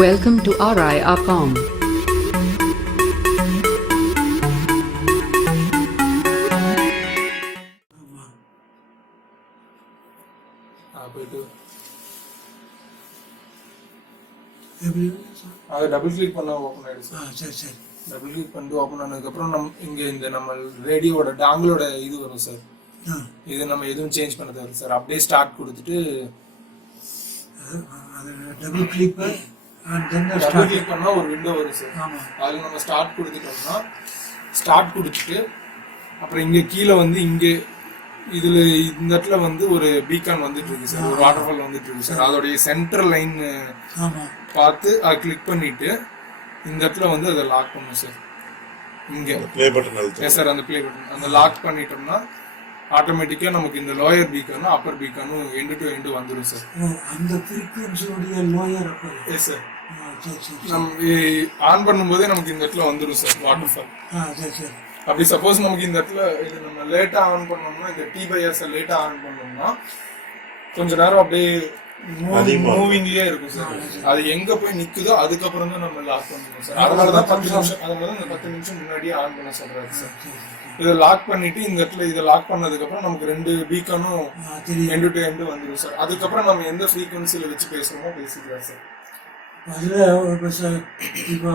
Welcome to RIRCOM. அதை double click பண்ணா ஓப்பன் ஆயிடுச்சு. சரி டபுள் கிளிக் பண்ணிட்டு ஓப்பன் ஆனதுக்கப்புறம் இங்க இந்த நம்ம ரேடியோட டாங்கிளோட இது வரும் சார். இது நம்ம எதுவும் சேஞ்ச் பண்ண தேவை சார். அப்படியே ஸ்டார்ட் கொடுத்துட்டு டபுள் கிளிக் பண்ணா ஒரு விண்டோ வரும் சார். அதுல நம்ம ஸ்டார்ட் கொடுத்துட்டோம்னா ஸ்டார்ட் கொடுத்துட்டு அப்புறம் இங்க கீழே வந்து இங்க இதுல இந்த இடத்துல வந்து ஒரு பீக்கான் வந்துட்டு இருக்கு சார். ஒரு வாட்டர்ஃபால் வந்துட்டு இருக்கு சார். அதோடைய சென்டர் லைன் பார்த்து அதை கிளிக் பண்ணிட்டு இந்த இடத்துல வந்து அதை லாக் பண்ணும் சார். இங்க ப்ளே பட்டன் சார் அந்த ப்ளே பட்டன் அந்த லாக் பண்ணிட்டோம்னா ஆட்டோமேட்டிக்கா நமக்கு இந்த லோயர் பீக்கானும் அப்பர் பீக்கானும் எண்டு டு எண்டு வந்துடும் சார். அந்த ஃப்ரீக்வன்சியோட லோயர் அப்பர். Yes sir. நம்ம ஆன் பண்ணும்போதே நமக்கு இந்த இடத்துல வந்துடும் சார் வாட்டர்ஃபால். சரி. அப்படி சப்போஸ் நமக்கு இந்த இடத்துல இது நம்ம லேட்டா ஆன் பண்ணோம்னா இந்த TS லேட்டா ஆன் பண்ணோம்னா கொஞ்ச நேரம் அப்படியே மூவிங்லயே இருக்கும் சார். அது எங்க போய் நிக்குதோ அதுக்கப்புறம் தான் நம்ம லாக் பண்ணணும் சார். அதனாலதான் 10 நிமிஷம் முன்னாடியே ஆன் பண்ண சொல்றாரு சார். இதை லாக் பண்ணிட்டு இந்த இடத்துல இதை லாக் பண்ணதுக்கு அப்புறம் நமக்கு 2 பீக்கானும் எண்டு டு எண்டு வந்துடும் சார். அதுக்கப்புறம் நம்ம எந்த ஃப்ரீக்வன்சில வச்சு பேசுறோமோ பேசிக்கலாம் சார். அதுல இப்போ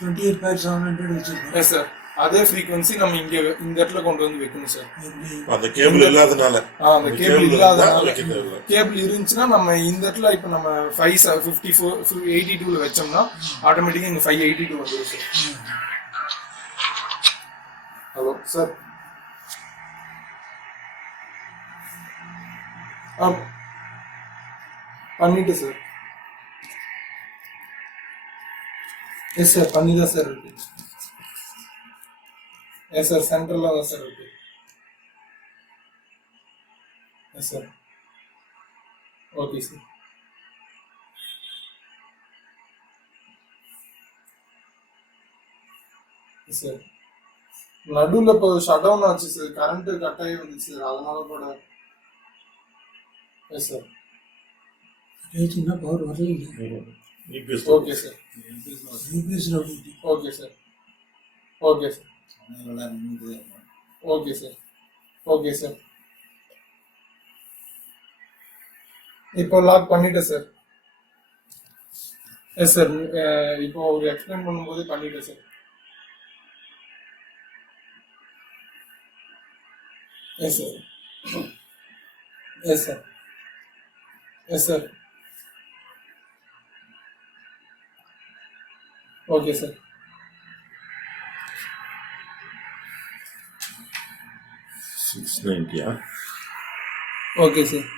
28.700 வச்சிருக்கோம். Yes sir. அதே ஃப்ரீக்வன்சி நம்ம இங்க இந்த இடத்துல கொண்டு வந்து வைக்கணும் சார். அந்த கேபிள் இல்லாதனால அந்த கேபிள் இல்லாதனால கேபிள் இருந்துச்சுன்னா நம்ம இந்த இடத்துல இப்ப நம்ம 554 வச்சோம்னா ஆட்டோமேட்டிக்கா இங்க 582 வந்துடும் சார். Hello sir. பண்ணிட்டு சார். எஸ் சார் பண்ணிதான் சார் இருக்கு. எஸ் சார் சென்ட்ரல்ல தான் சார் இருக்கு. Yes sir. Okay sir. Yes sir. நடுவில் இப்போ ஷட் டவுன் ஆச்சு சார். கரண்ட் கட் ஆகி வந்துச்சு சார். அதனால கூட எஸ் சார். பவர் வரல. Okay sir. Okay sir. Okay sir. Okay sir. Okay sir. இப்போ லாக் பண்ணிட்டேன் சார். Yes sir. இப்போ ஒரு எக்ஸ்பிளைன் பண்ணும்போது பண்ணிட்டேன் sir. Yes sir. Yes sir. Yes sir. Okay sir. Okay sir.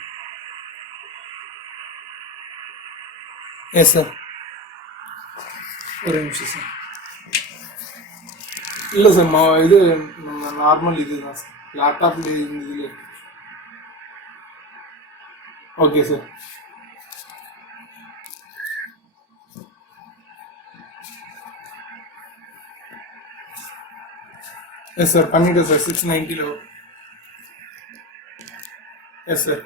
Yes sir. ஒரு நிமிஷம் சார். இல்லை சார் இது நம்ம நார்மல் இதுதான் சார். லேப்டாப்ல இதுல ஓகே சார். எஸ் சார் பண்ணிட்டேன் சார். 690 S sir.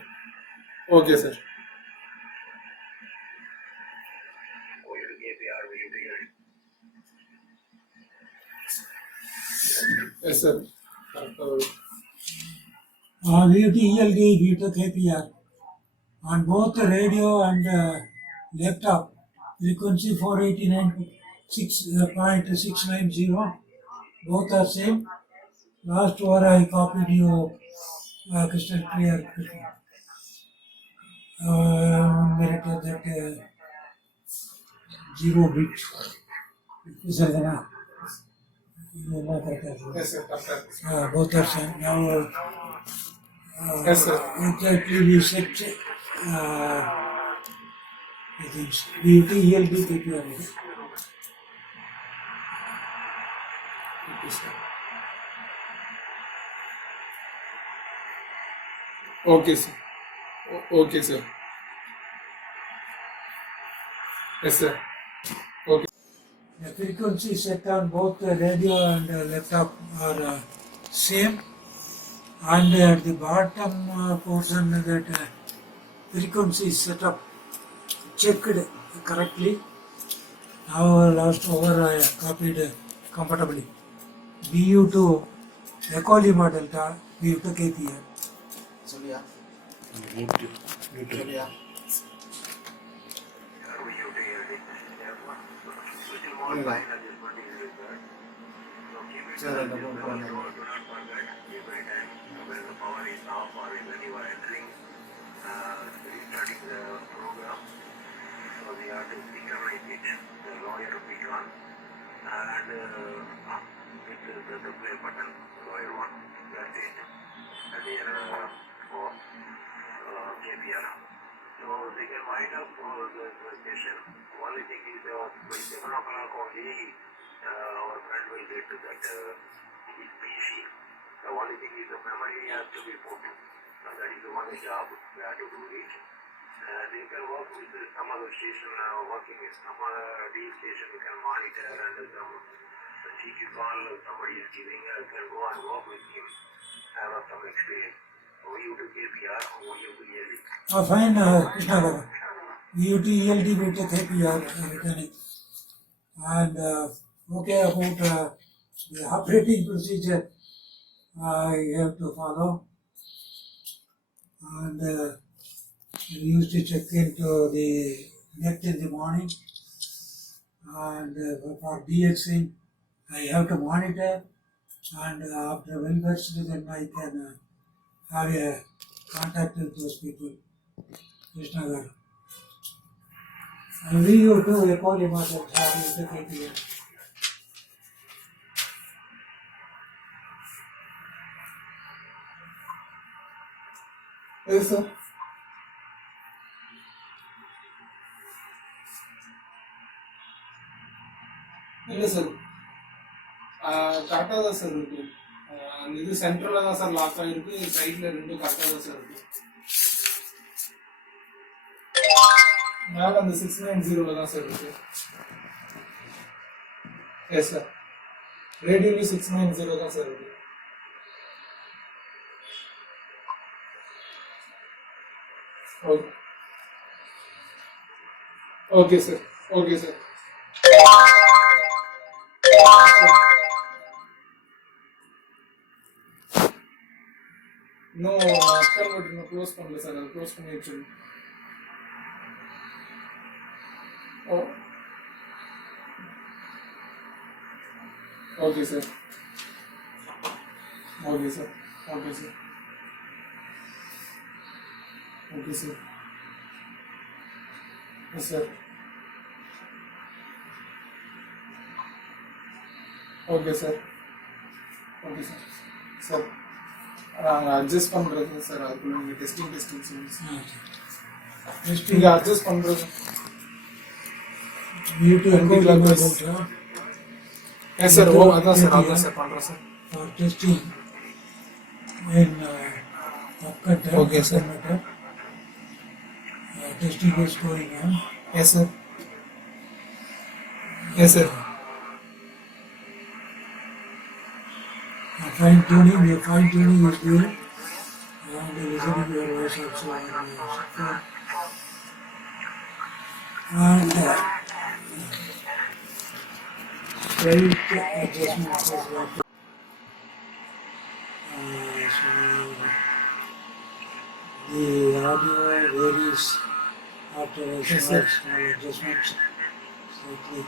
Okay sir. Yes sir. VUT, ELD, VTech APR on both the radio and laptop frequency 489.690. Both are same. Last hour I copied you crystal clear. That 0 bit. Is that enough? Yes sir. Both are same. Now yes sir. exactly we set VUT, ELD, KPR. Okay sir. Okay sir. Yes sir. Okay. The frequency set on both the radio and laptop are same, and at the bottom portion that frequency is set up checked correctly Now last over I copied comfortably. BU2 Echo Lima Delta BU2 KPL. Fine, Krishna Baba. BU2 ELD will take KPR returning. And okay about the operating procedure I have to follow. And we used to check into the net in the morning. And for DXing, I have to monitor. And after well versed, then I can have a contact with those people. Krishna Garu. And we used to Echo Lima Delta BU2 KPR. Yes, sir. இல்லை சார் கரெக்டாக தான் sir இருக்கு. அந்த இது சென்டரில் தான் sir lock ஆகிருக்கு, சைடில் ரெண்டும் கரெக்டாக தான் சார் இருக்கு. மேலே அந்த 690 தான் சார் இருக்கு. எஸ் சார், ரேடியோலி 690 தான் சார் இருக்கு. Okay okay sir, okay sir. இன்னும் அக்கௌண்ட் இன்னும் க்ளோஸ் பண்ணல சார், அதை க்ளோஸ் பண்ணி வச்சிருக்கேன். Oh okay sir, okay sir, okay sir, okay sir. Yes sir, okay sir, okay sir. Sir நாங்கள் அட்ஜஸ்ட் பண்ணுறது சார், அதுக்குள்ள நீங்கள் டெஸ்டிங் சொல்லுங்கள் சார். நீங்கள் அட்ஜஸ்ட் பண்ணுறது எஸ் சார். ஓ அதான் சார், அதான் சார் பண்ணுறேன் sir. For testing in upcut Okay, sir. Testing is going on. Yes sir. Yes sir. Fine tuning is doing, and listening your voice also on support. And slight adjustment is what. So the audio varies after a Yes, sir. small adjustments slightly.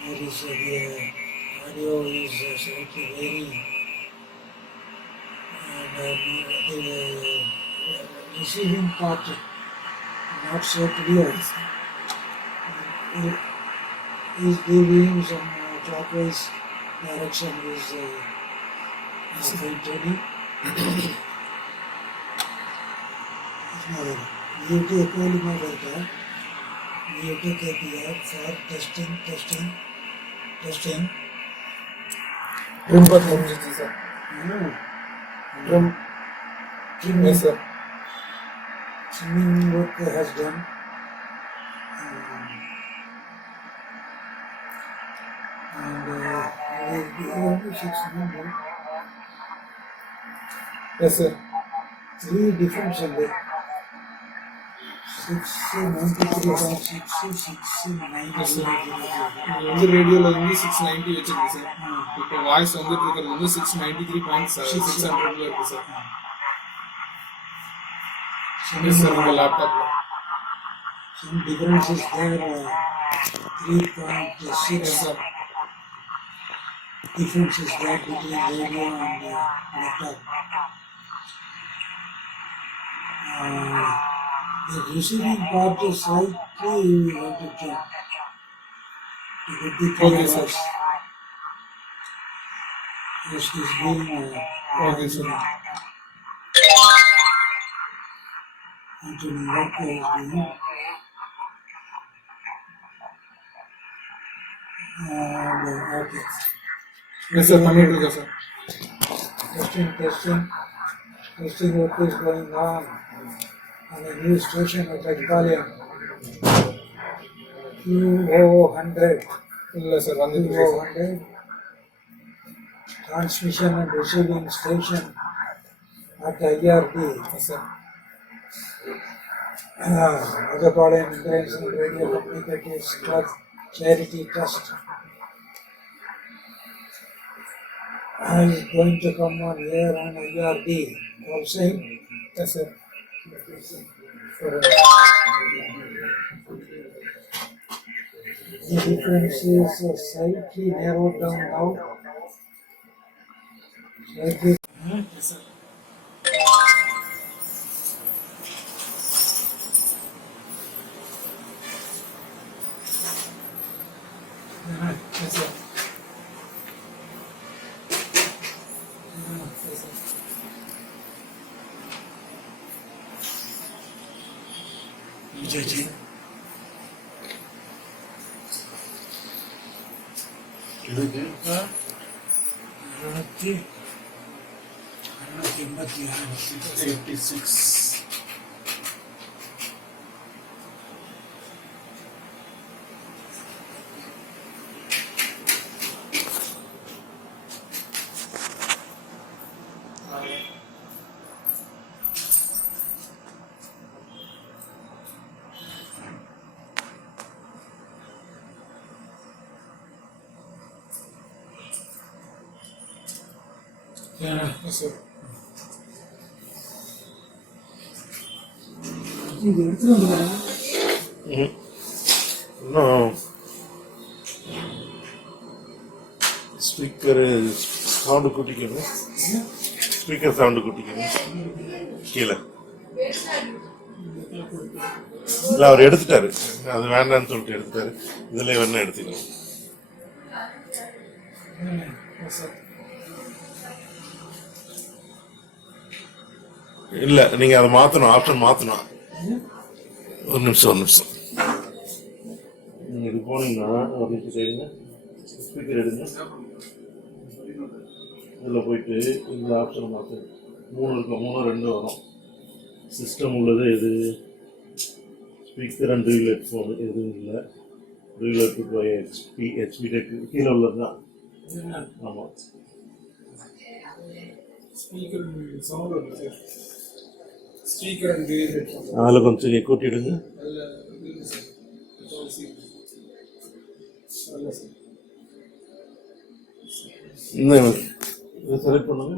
There is the audio is slightly varying, and the receiving part not so clear. Is giving some clockwise direction is fine tuning. You take only my data. You take KPR for testing. Trim பார்த்து முடிஞ்சிச்சு sir. Trim yes sir. Trimming work has done. And we only 600. Yes sir. 3 different Sunday. இது வந்து ரேடியோல வந்து 690 வச்சிருக்கு சார். இப்போ வாய்ஸ் வந்துட்டு இருக்கிறது வந்து 693.600 இருக்கு சார். எஸ் சார் உங்க லேப்டாப்ல. Some difference is there, 3.6 sir difference is there between radio and laptop. The receiving part is slightly you have to check. To get the clear Okay, sir. voice. Yes, he's being Okay, sir. Anthony Walker is doing. And okay. Yes sir பண்ணிட்டு இருக்கேன் sir. Testing work is going on the new station at RAJAPALAYam. QO100. இல்ல சார் வந்துட்டு இருக்கு sir. QO100. Transmission and receiving station at IRD. Yes sir. RAJAPALAYam International Radio Communicators Club Charity Trust is going to come on air on IRD website. Yes sir. The differences are slightly narrowed down now. Slightly. S sir. Yes sir. Judge. இதுக்கு 86. Yes sir. இது எடுத்துட்டு வந்துடுறேன். இன்னும் speaker sound கூட்டிக்கணும். Speaker sound கூட்டிக்கணும் கீழே. இல்லை அவர் எடுத்துட்டாரு, அது வேண்டாம்னு சொல்லிட்டு எடுத்துட்டாரு. இதுல வேணா எடுத்துக்கணும். Yes sir. இல்லை நீங்க அதை மாற்றணும், ஆப்ஷன் மாற்றணும். ஒரு நிமிஷம் நீங்கள் இது போனீங்கன்னா ஒரு நிமிஷம் செய்யுங்க. ஸ்பீக்கர் எடுங்க, இதில் போயிட்டு இந்த ஆப்ஷனை மாற்று. 3 இருக்கும், 3 2 வரும். சிஸ்டம் உள்ளது எது? ஸ்பீக்கர் அண்ட் ரீல் ஹெட்ஃபோன் எதுவும் இல்லை. Reel headphone by HP tech கீழே உள்ளது தான். ஆமாம், ஸ்பீக்கர் சவுண்ட் வருது சார். ஸ்பீக்கர் அண்ட் ஹெட்ஃபோன் அதில் கொஞ்சம் கூட்டிடுங்க. அல்ல இது சார். அல்ல சார். இன்னும் இதை செலக்ட் பண்ணுங்க.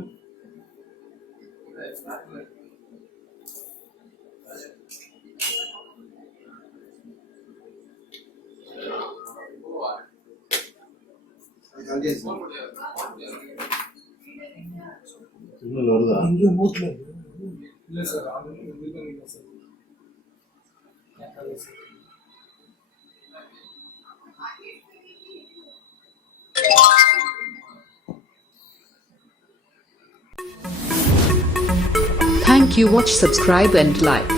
சிக்னல் வருதா? இங்கே மூட்டில் இருக்கு. இல்லை சார், அது இது பண்ணிங்க சார். அல்ல sir. Thank you. Watch, subscribe and like.